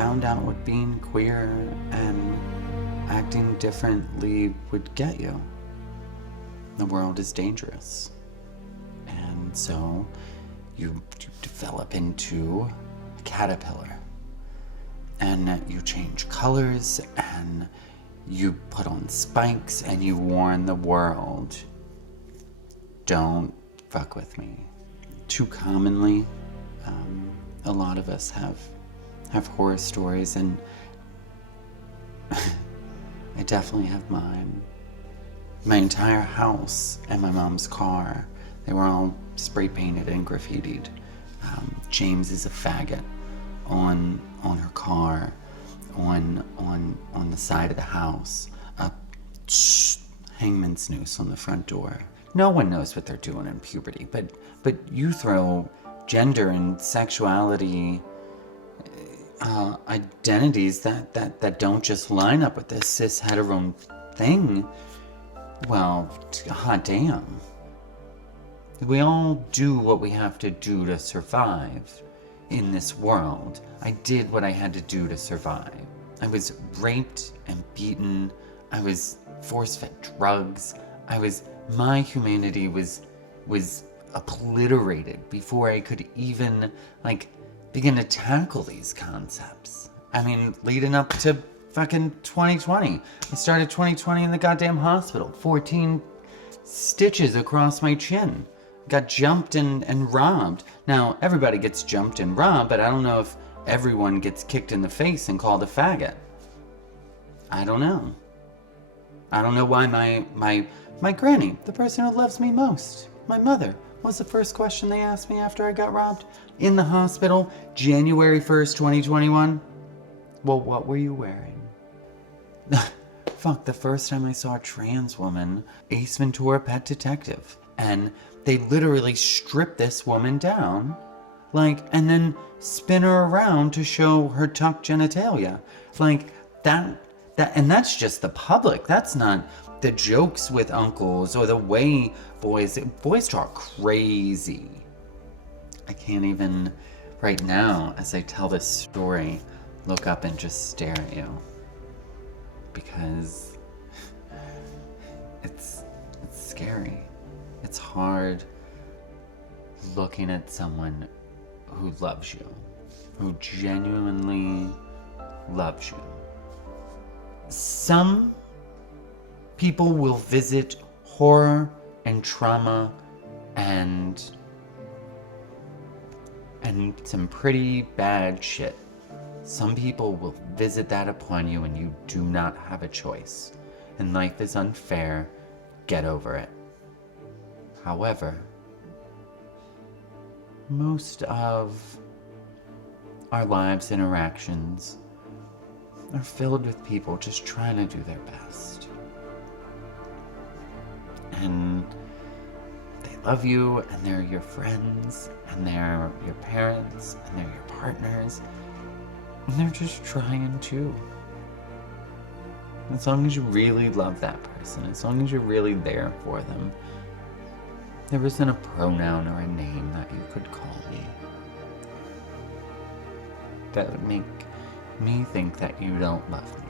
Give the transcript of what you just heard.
found out what being queer and acting differently would get you. The world is dangerous. And so you develop into a caterpillar. And you change colors, and you put on spikes, and you warn the world, don't fuck with me. Too commonly, a lot of us have horror stories, and I definitely have mine. My entire house and my mom's car, they were all spray painted and graffitied. James is a faggot on her car, on the side of the house, a hangman's noose on the front door. No one knows what they're doing in puberty, but you throw gender and sexuality identities that don't just line up with this cis hetero thing, well, hot damn. We all do what we have to do to survive in this world. I did what I had to do to survive. I was raped and beaten. I was force-fed drugs. My humanity was obliterated before I could even, begin to tackle these concepts. I mean, leading up to fucking 2020. I started 2020 in the goddamn hospital. 14 stitches across my chin. Got jumped and robbed. Now, everybody gets jumped and robbed, but I don't know if everyone gets kicked in the face and called a faggot. I don't know. I don't know why my granny, the person who loves me most, my mother, was the first question they asked me after I got robbed in the hospital, January 1st, 2021. Well, what were you wearing? Fuck, the first time I saw a trans woman, Ace Ventura: Pet Detective, and they literally stripped this woman down, and then spin her around to show her tucked genitalia. And that's just the public. That's not the jokes with uncles or the way boys talk crazy. I can't even, right now, as I tell this story, look up and just stare at you. Because it's scary. It's hard looking at someone who loves you, who genuinely loves you. Some people will visit horror and trauma and some pretty bad shit. Some people will visit that upon you and you do not have a choice. And life is unfair. Get over it. However, most of our lives' interactions are filled with people just trying to do their best. And they love you, and they're your friends, and they're your parents, and they're your partners, and they're just trying to. As long as you really love that person, as long as you're really there for them, there isn't a pronoun or a name that you could call me that would make me think that you don't love me.